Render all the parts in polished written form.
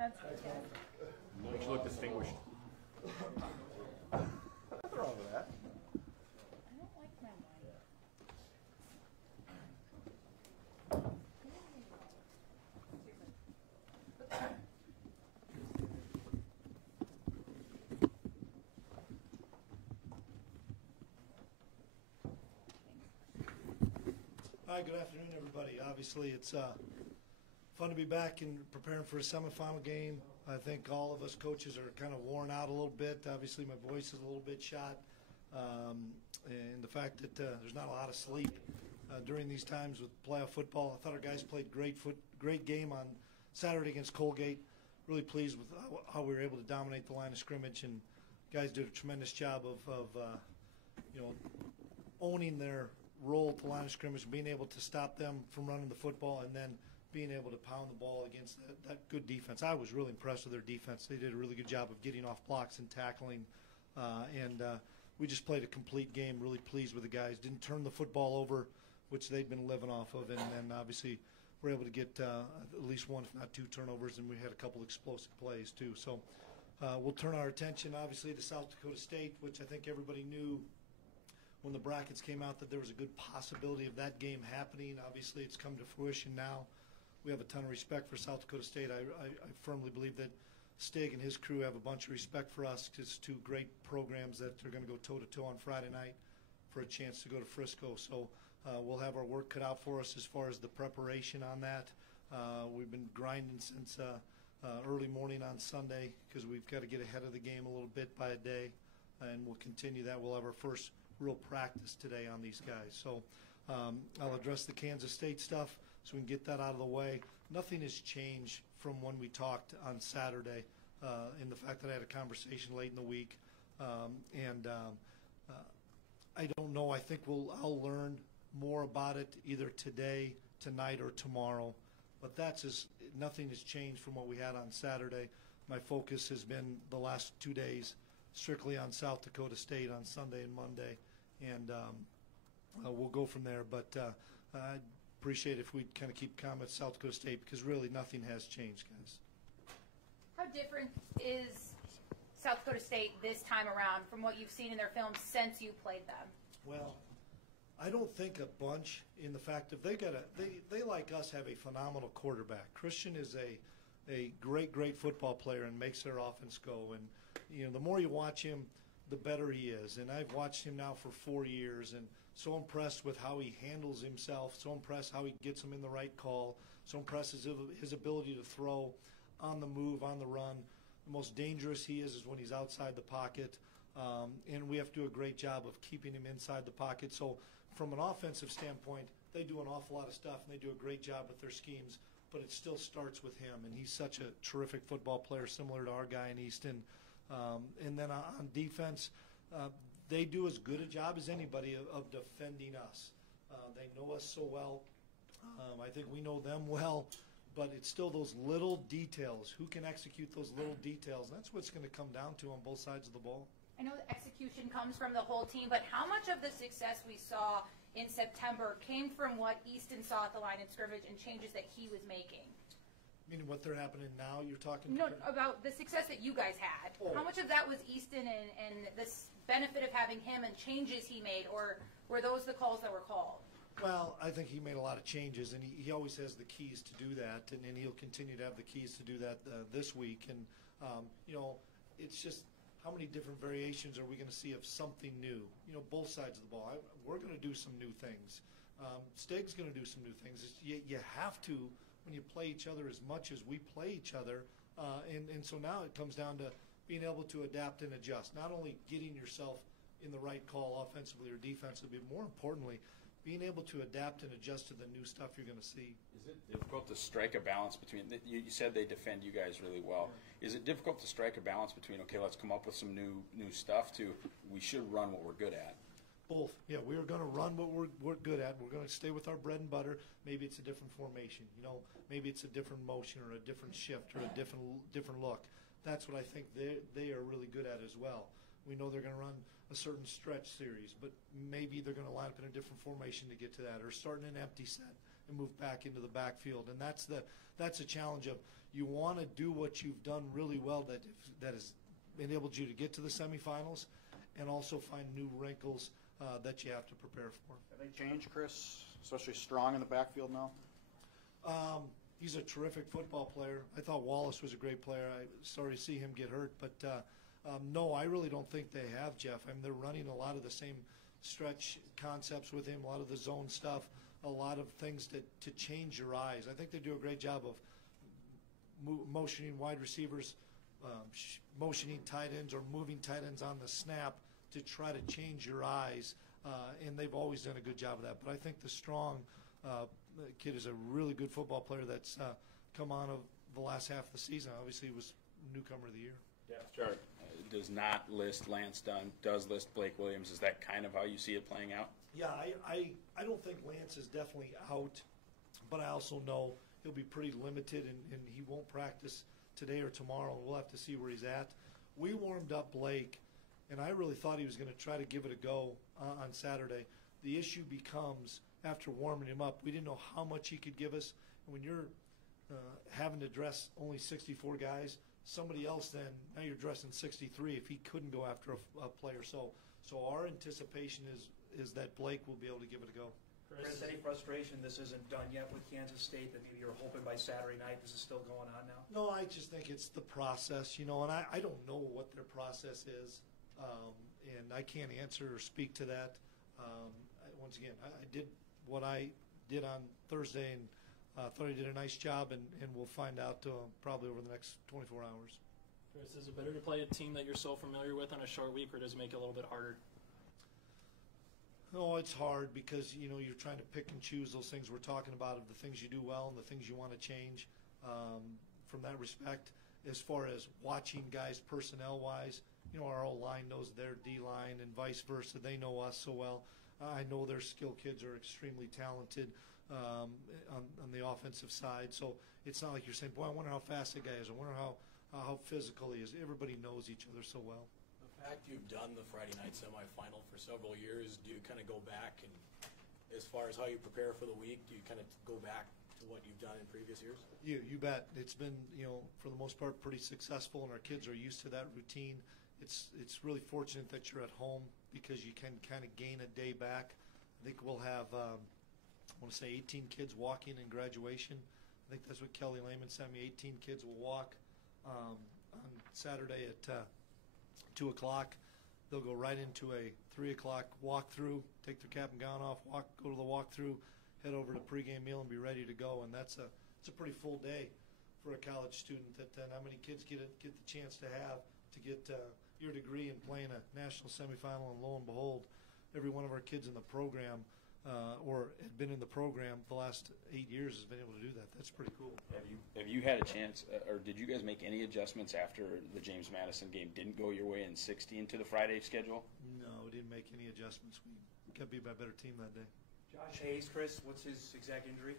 That's fantastic. Makes you look distinguished. Nothing wrong with that. I don't like my wine. Hi, good afternoon, everybody. Obviously, it's fun to be back and preparing for a semifinal game. I think all of us coaches are kind of worn out a little bit. Obviously, my voice is a little bit shot. And the fact that there's not a lot of sleep during these times with playoff football. I thought our guys played great game on Saturday against Colgate. Really pleased with how we were able to dominate the line of scrimmage, and guys did a tremendous job of owning their role at the line of scrimmage, being able to stop them from running the football, and then being able to pound the ball against that good defense. I was really impressed with their defense. They did a really good job of getting off blocks and tackling, and we just played a complete game. Really pleased with the guys. Didn't turn the football over, which they'd been living off of, and then obviously we're able to get at least one, if not two turnovers, and we had a couple explosive plays too. So we'll turn our attention obviously to South Dakota State, which I think everybody knew when the brackets came out that there was a good possibility of that game happening. Obviously, it's come to fruition now. We have a ton of respect for South Dakota State. I firmly believe that Stig and his crew have a bunch of respect for us, because it's two great programs that are going to go toe-to-toe on Friday night for a chance to go to Frisco. So we'll have our work cut out for us as far as the preparation on that. We've been grinding since early morning on Sunday, because we've got to get ahead of the game a little bit by a day, and we'll continue that. We'll have our first real practice today on these guys. So I'll address the Kansas State stuff so we can get that out of the way. Nothing has changed from when we talked on Saturday, in the fact that I had a conversation late in the week. I don't know. I think I'll learn more about it either today, tonight, or tomorrow. But nothing has changed from what we had on Saturday. My focus has been the last 2 days strictly on South Dakota State on Sunday and Monday, and we'll go from there. But I'd appreciate if we'd kind of keep calm at South Dakota State, because really nothing has changed, guys. How different is South Dakota State this time around from what you've seen in their films since you played them? Well, I don't think a bunch, in the fact that they like us have a phenomenal quarterback. Christian is a great football player and makes their offense go. And the more you watch him, the better he is. And I've watched him now for 4 years, and so impressed with how he handles himself, so impressed how he gets him in the right call, so impressed his ability to throw on the move, on the run. The most dangerous he is when he's outside the pocket. And we have to do a great job of keeping him inside the pocket. So from an offensive standpoint, they do an awful lot of stuff, and they do a great job with their schemes. But it still starts with him, and he's such a terrific football player, similar to our guy in Easton. And then on defense, they do as good a job as anybody of defending us. They know us so well. I think we know them well, but it's still those little details. Who can execute those little details? And that's what it's going to come down to on both sides of the ball. I know the execution comes from the whole team, but how much of the success we saw in September came from what Easton saw at the line of scrimmage and changes that he was making? Meaning what they're happening now? You're talking No, about the success that you guys had. Oh. How much of that was Easton and this benefit of having him and changes he made, or were those the calls that were called? Well, I think he made a lot of changes, and he always has the keys to do that, and he'll continue to have the keys to do that this week. And, it's just how many different variations are we going to see of something new? Both sides of the ball. We're going to do some new things. Stig's going to do some new things. You have to, when you play each other as much as we play each other. And so now it comes down to being able to adapt and adjust, not only getting yourself in the right call offensively or defensively, but more importantly, being able to adapt and adjust to the new stuff you're going to see. Is it difficult to strike a balance between, you said they defend you guys really well. Is it difficult to strike a balance between, okay, let's come up with some new stuff, to we should run what we're good at? Both. Yeah, we are going to run what we're good at. We're going to stay with our bread and butter. Maybe it's a different formation. Maybe it's a different motion or a different shift or a different look. That's what I think they are really good at as well. We know they're going to run a certain stretch series, but maybe they're going to line up in a different formation to get to that, or start in an empty set and move back into the backfield. And that's a challenge of you want to do what you've done really well that has enabled you to get to the semifinals, and also find new wrinkles that you have to prepare for. Have they changed, Chris, especially Strong in the backfield now? He's a terrific football player. I thought Wallace was a great player. I sorry to see him get hurt, but no, I really don't think they have, Jeff. I mean, they're running a lot of the same stretch concepts with him, a lot of the zone stuff, a lot of things to change your eyes. I think they do a great job of motioning wide receivers, motioning tight ends, or moving tight ends on the snap to try to change your eyes, and they've always done a good job of that. But I think the Strong kid is a really good football player that's come on of the last half of the season. Obviously, he was newcomer of the year. Depth chart. Does not list Lance Dunn, does list Blake Williams. Is that kind of how you see it playing out? Yeah, I don't think Lance is definitely out, but I also know he'll be pretty limited, and he won't practice today or tomorrow. We'll have to see where he's at. We warmed up Blake, and I really thought he was going to try to give it a go on Saturday. The issue becomes, after warming him up, we didn't know how much he could give us. And when you're having to dress only 64 guys, somebody else then, now you're dressing 63 if he couldn't go after a player. So our anticipation is that Blake will be able to give it a go. Chris, any frustration this isn't done yet with Kansas State, that maybe you're hoping by Saturday night this is still going on now? No, I just think it's the process, and I don't know what their process is, and I can't answer or speak to that. Once again, I did what I did on Thursday, and thought I did a nice job, and we'll find out probably over the next 24 hours. Chris, is it better to play a team that you're so familiar with on a short week, or does it make it a little bit harder? No, it's hard because, you're trying to pick and choose those things we're talking about, of the things you do well and the things you want to change. From that respect, as far as watching guys personnel-wise, our O-line knows their D-line and vice versa. They know us so well. I know their skill kids are extremely talented on the offensive side. So it's not like you're saying, boy, I wonder how fast that guy is. I wonder how physical he is. Everybody knows each other so well. The fact you've done the Friday night semifinal for several years, do you kind of go back and, as far as how you prepare for the week, do you kind of go back to what you've done in previous years? You bet. It's been, for the most part, pretty successful, and our kids are used to that routine. It's really fortunate that you're at home because you can kind of gain a day back. I think we'll have, I want to say 18 kids walking in graduation. I think that's what Kelly Lehman sent me. 18 kids will walk on Saturday at 2 o'clock. They'll go right into a 3 o'clock walkthrough, take their cap and gown off, go to the walkthrough, head over to pregame meal, and be ready to go. And it's a pretty full day for a college student. That not many kids get the chance to have to get your degree and playing a national semifinal. And lo and behold, every one of our kids in the program or had been in the program the last 8 years has been able to do that. That's pretty cool. Have you had a chance, or did you guys make any adjustments after the James Madison game didn't go your way in 16 to the Friday schedule? No, we didn't make any adjustments. We got beat by a better team that day. Josh Hayes, Chris, what's his exact injury?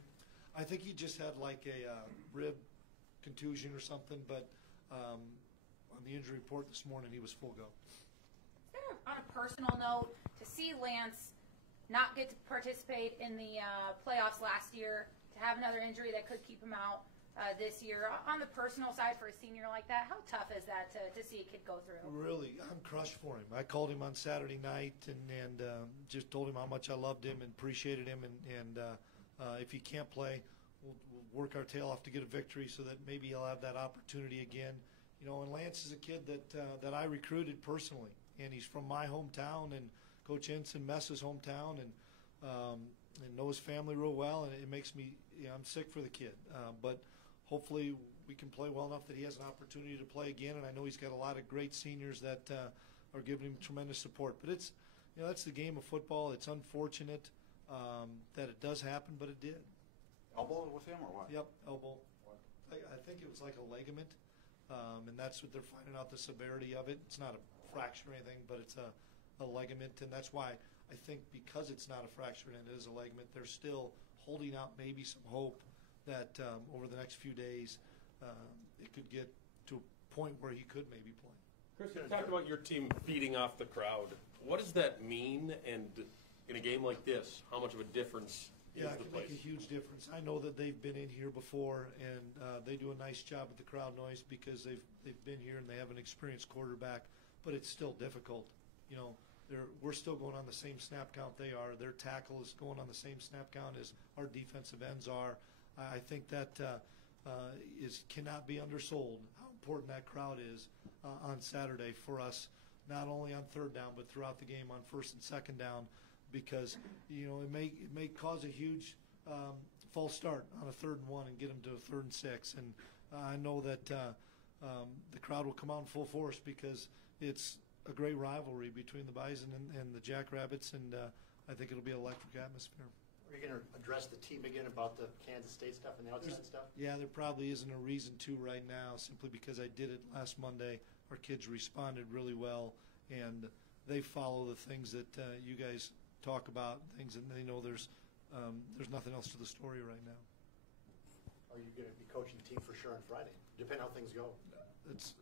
I think he just had like a rib contusion or something, but on the injury report this morning, he was full go. On a personal note, to see Lance not get to participate in the playoffs last year, to have another injury that could keep him out this year, on the personal side for a senior like that, how tough is that to see a kid go through? Really, I'm crushed for him. I called him on Saturday night and just told him how much I loved him and appreciated him, and if he can't play, we'll work our tail off to get a victory so that maybe he'll have that opportunity again. And Lance is a kid that I recruited personally, and he's from my hometown, and Coach Ensign Mess's hometown, and knows family real well, and it makes me, I'm sick for the kid. But hopefully we can play well enough that he has an opportunity to play again, and I know he's got a lot of great seniors that are giving him tremendous support. But it's, that's the game of football. It's unfortunate that it does happen, but it did. Elbow with him or what? Yep, elbow. I think it was like a ligament, and that's what they're finding out the severity of it. It's not a fracture or anything, but it's a ligament, and that's why I think because it's not a fracture and it is a ligament, they're still holding out maybe some hope that over the next few days it could get to a point where he could maybe play. Chris, you talked about your team feeding off the crowd. What does that mean? And in a game like this, how much of a difference Yeah, it can make a huge difference. I know that they've been in here before, and they do a nice job with the crowd noise because they've been here and they have an experienced quarterback. But it's still difficult. You know, we're still going on the same snap count they are. Their tackle is going on the same snap count as our defensive ends are. I think that cannot be undersold how important that crowd is on Saturday for us, not only on third down but throughout the game on first and second down. Because it may cause a huge false start on a 3rd and 1 and get them to a 3rd and 6, and I know that the crowd will come out in full force because it's a great rivalry between the Bison and the Jackrabbits, and I think it'll be an electric atmosphere. Are you going to address the team again about the Kansas State stuff and the outside stuff? Yeah, there probably isn't a reason to right now, simply because I did it last Monday. Our kids responded really well, and they follow the things that you guys talk about things, and they know there's nothing else to the story right now. Are you going to be coaching the team for sure on Friday? Depending how things go. It's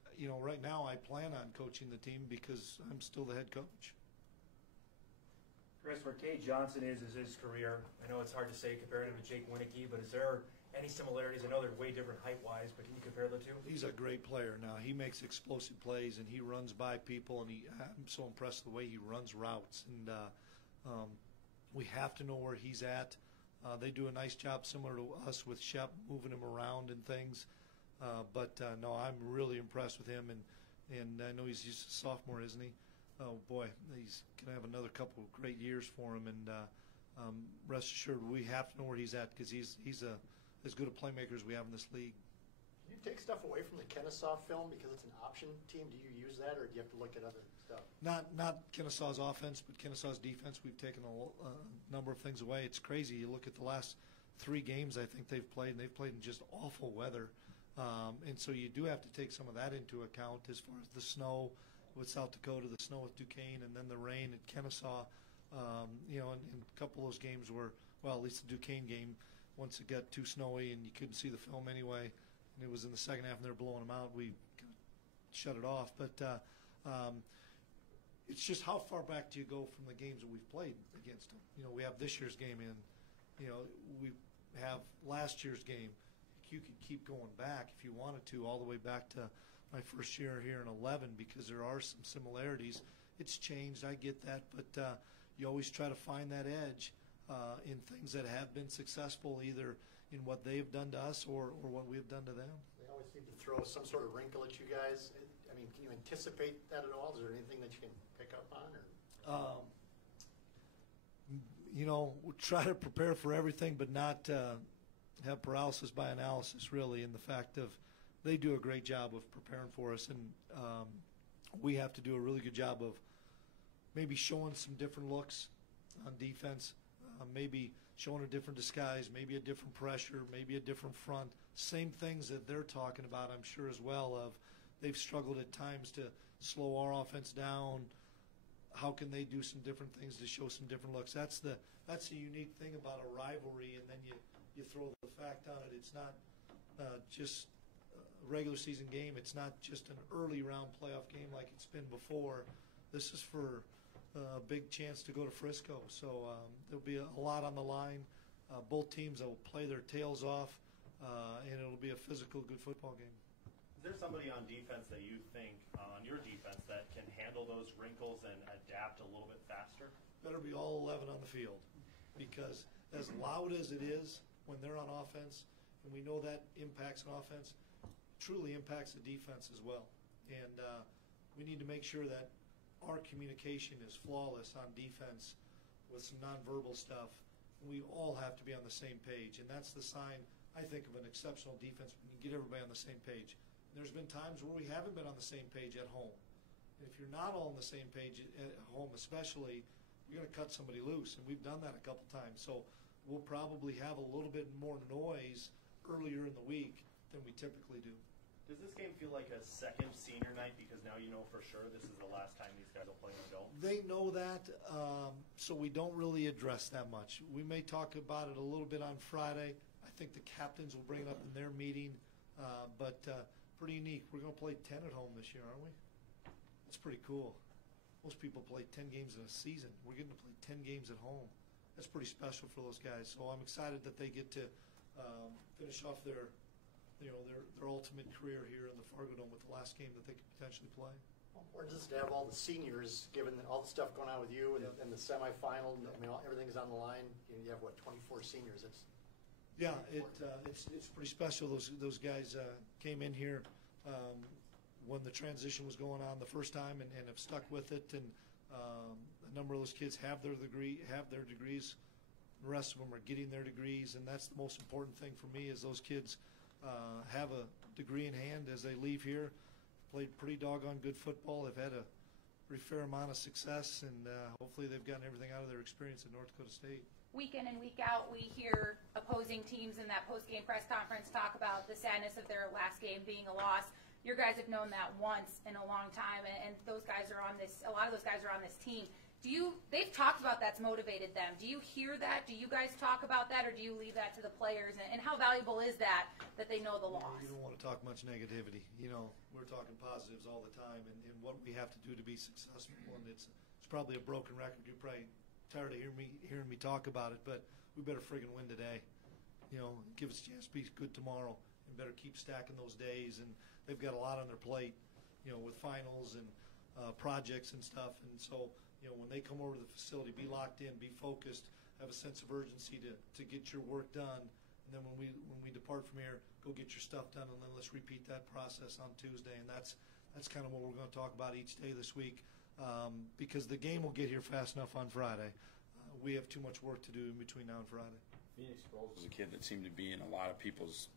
right now I plan on coaching the team because I'm still the head coach. Chris, where Kay Johnson is his career, I know it's hard to say comparing him to Jake Winicky, but is there any similarities? I know they're way different height-wise, but can you compare the two? He's a great player now. He makes explosive plays, and he runs by people, and I'm so impressed with the way he runs routes. And we have to know where he's at. They do a nice job, similar to us, with Shep, moving him around and things. No, I'm really impressed with him, and I know he's just a sophomore, isn't he? Oh, boy, he's going to have another couple of great years for him, and rest assured we have to know where he's at because he's as good a playmaker as we have in this league. Do you take stuff away from the Kennesaw film because it's an option team? Do you use that, or do you have to look at other stuff? Not Kennesaw's offense, but Kennesaw's defense. We've taken a number of things away. It's crazy. You look at the last 3 games I think they've played, and they've played in just awful weather. And so you do have to take some of that into account as far as the snow with South Dakota, the snow with Duquesne, and then the rain at Kennesaw. In a couple of those games were, well, at least the Duquesne game, once it got too snowy and you couldn't see the film anyway, and it was in the second half and they were blowing them out, we kind of shut it off. But it's just how far back do you go from the games that we've played against them? We have this year's game in. We have last year's game. You could keep going back if you wanted to, all the way back to my first year here in 11, because there are some similarities. It's changed, I get that, but you always try to find that edge in things that have been successful, either in what they've done to us or what we've done to them. They always seem to throw some sort of wrinkle at you guys. I mean, can you anticipate that at all? Is there anything that you can pick up on? Or? We'll try to prepare for everything, but not have paralysis by analysis, really, in the fact of they do a great job of preparing for us, and we have to do a really good job of maybe showing some different looks on defense, maybe showing a different disguise, maybe a different pressure, maybe a different front. Same things that they're talking about, I'm sure, as well, of they've struggled at times to slow our offense down. How can they do some different things to show some different looks? That's the unique thing about a rivalry, and then you throw the fact on it. It's not just a regular season game. It's not just an early round playoff game like it's been before. This is for a big chance to go to Frisco. So there'll be a lot on the line. Both teams will play their tails off, and it'll be a physical, good football game. Is there somebody on defense that you think, on your defense, that can handle those wrinkles and adapt a little bit faster? Better be all 11 on the field, because as loud as it is when they're on offense, and we know that impacts an offense, truly impacts the defense as well. And we need to make sure that our communication is flawless on defense with some nonverbal stuff. We all have to be on the same page, and that's the sign, I think, of an exceptional defense when you get everybody on the same page. There's been times where we haven't been on the same page at home. And if you're not all on the same page at home especially, you're going to cut somebody loose, and we've done that a couple times. So we'll probably have a little bit more noise earlier in the week than we typically do. Does this game feel like a second senior night because now you know for sure this is the last time these guys will play an adult? They know that, so we don't really address that much. We may talk about it a little bit on Friday. I think the captains will bring it up in their meeting, but pretty unique. We're going to play 10 at home this year, aren't we? That's pretty cool. Most people play 10 games in a season. We're getting to play 10 games at home. that's pretty special for those guys. So I'm excited that they get to finish off their ultimate career here in the Fargo Dome with the last game that they could potentially play. Or just to have all the seniors, given all the stuff going on with you and the semifinal, I mean, everything's on the line. You have, what, 24 seniors? Yeah, it's pretty special. Those guys came in here when the transition was going on the first time and have stuck with it. And a number of those kids have their degrees. The rest of them are getting their degrees, and that's the most important thing for me is those kids have a degree in hand as they leave here. Played pretty doggone good football. They've had a pretty fair amount of success, and hopefully they've gotten everything out of their experience at North Dakota State. Week in and week out, we hear opposing teams in that post-game press conference talk about the sadness of their last game being a loss. Your guys have known that once in a long time, and those guys are on this. A lot of those guys are on this team. They've talked about that's motivated them. Do you hear that? Do you guys talk about that, or do you leave that to the players? And how valuable is that they know the loss? You don't want to talk much negativity. We're talking positives all the time, and what we have to do to be successful. And it's probably a broken record. You're probably tired of hearing me talk about it, but we better friggin' win today. Give us a chance to be good tomorrow, and better keep stacking those days. And they've got a lot on their plate, with finals and projects and stuff. And so, when they come over to the facility, be locked in, be focused, have a sense of urgency to get your work done. And then when we depart from here, go get your stuff done, and then let's repeat that process on Tuesday. And that's kind of what we're going to talk about each day this week, because the game will get here fast enough on Friday. We have too much work to do in between now and Friday. Phoenix Bowles was a kid that seemed to be in a lot of people's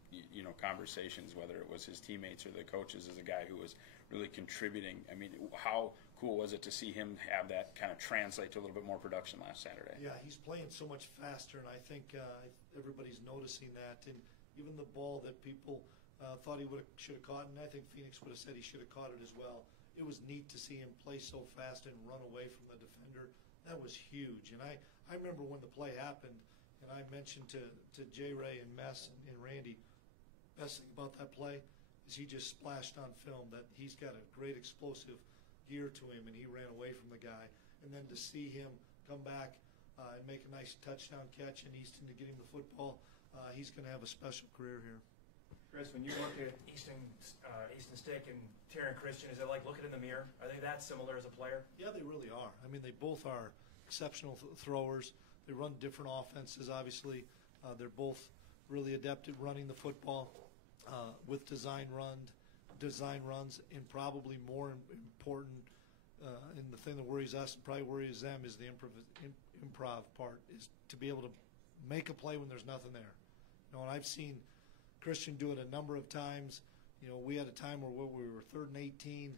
conversations, whether it was his teammates or the coaches, as a guy who was really contributing. I mean, how cool was it to see him have that kind of translate to a little bit more production last Saturday? Yeah, he's playing so much faster, and I think everybody's noticing that. And even the ball that people thought he should have caught, and I think Phoenix would have said he should have caught it as well. It was neat to see him play so fast and run away from the defender. That was huge. And I remember when the play happened, and I mentioned to J. Ray and Mess and Randy, best thing about that play is he just splashed on film that he's got a great explosive gear to him, and he ran away from the guy. And then to see him come back and make a nice touchdown catch, and Easton to get him the football, he's going to have a special career here. Chris, when you look at Easton Stick and Taryn Christian, is it like looking in the mirror? Are they that similar as a player? Yeah, they really are. I mean, they both are exceptional throwers. They run different offenses, obviously. They're both really adept at running the football with design runs, and probably more important, and the thing that worries us and probably worries them is the improv part, is to be able to make a play when there's nothing there. And I've seen Christian do it a number of times. We had a time where we were 3rd and 18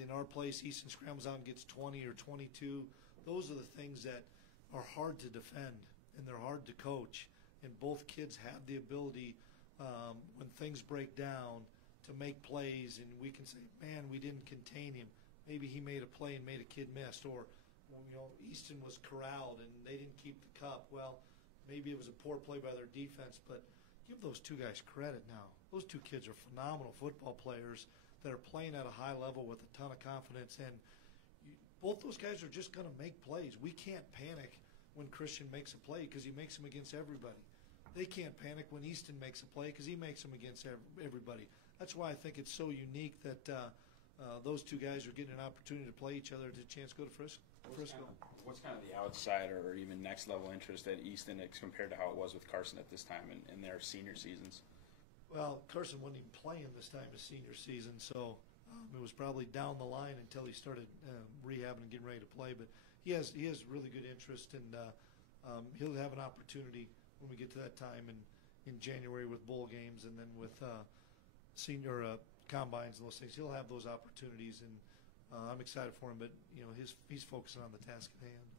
in our place. Easton scrambles out and gets 20 or 22. Those are the things that are hard to defend, and they're hard to coach. And both kids have the ability, when things break down, to make plays, and we can say, man, we didn't contain him. Maybe he made a play and made a kid miss, or Easton was corralled and they didn't keep the cup. Well, maybe it was a poor play by their defense, but give those two guys credit now. Those two kids are phenomenal football players that are playing at a high level with a ton of confidence, and both those guys are just going to make plays. We can't panic when Christian makes a play because he makes them against everybody. They can't panic when Easton makes a play because he makes them against everybody. That's why I think it's so unique that those two guys are getting an opportunity to play each other to a chance to go to Frisco. What's kind of the outsider or even next level interest at Easton compared to how it was with Carson at this time in their senior seasons? Well, Carson wasn't even playing this time his senior season, so it was probably down the line until he started rehabbing and getting ready to play. But he has really good interest, and he'll have an opportunity when we get to that time in January with bowl games and then with senior combines and those things. He'll have those opportunities, and I'm excited for him. But he's focusing on the task at hand.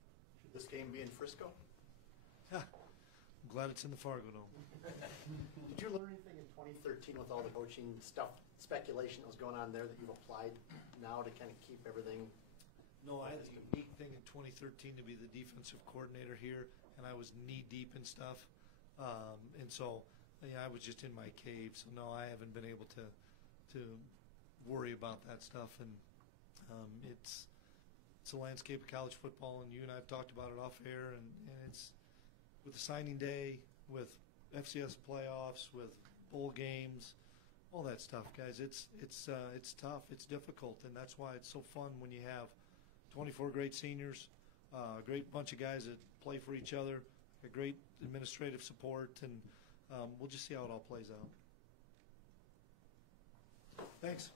Should this game be in Frisco? I'm glad it's in the Fargo Dome. Did you learn anything in 2013 with all the coaching stuff, speculation that was going on there that you've applied now to kind of keep everything? No, I had a unique thing in 2013 to be the defensive coordinator here, and I was knee-deep in stuff. And so I was just in my cave. So, no, I haven't been able to worry about that stuff. And it's a landscape of college football, and you and I have talked about it off air, and with the signing day, with FCS playoffs, with bowl games, all that stuff, guys. It's tough. It's difficult, and that's why it's so fun when you have 24 great seniors, a great bunch of guys that play for each other, a great administrative support, and we'll just see how it all plays out. Thanks.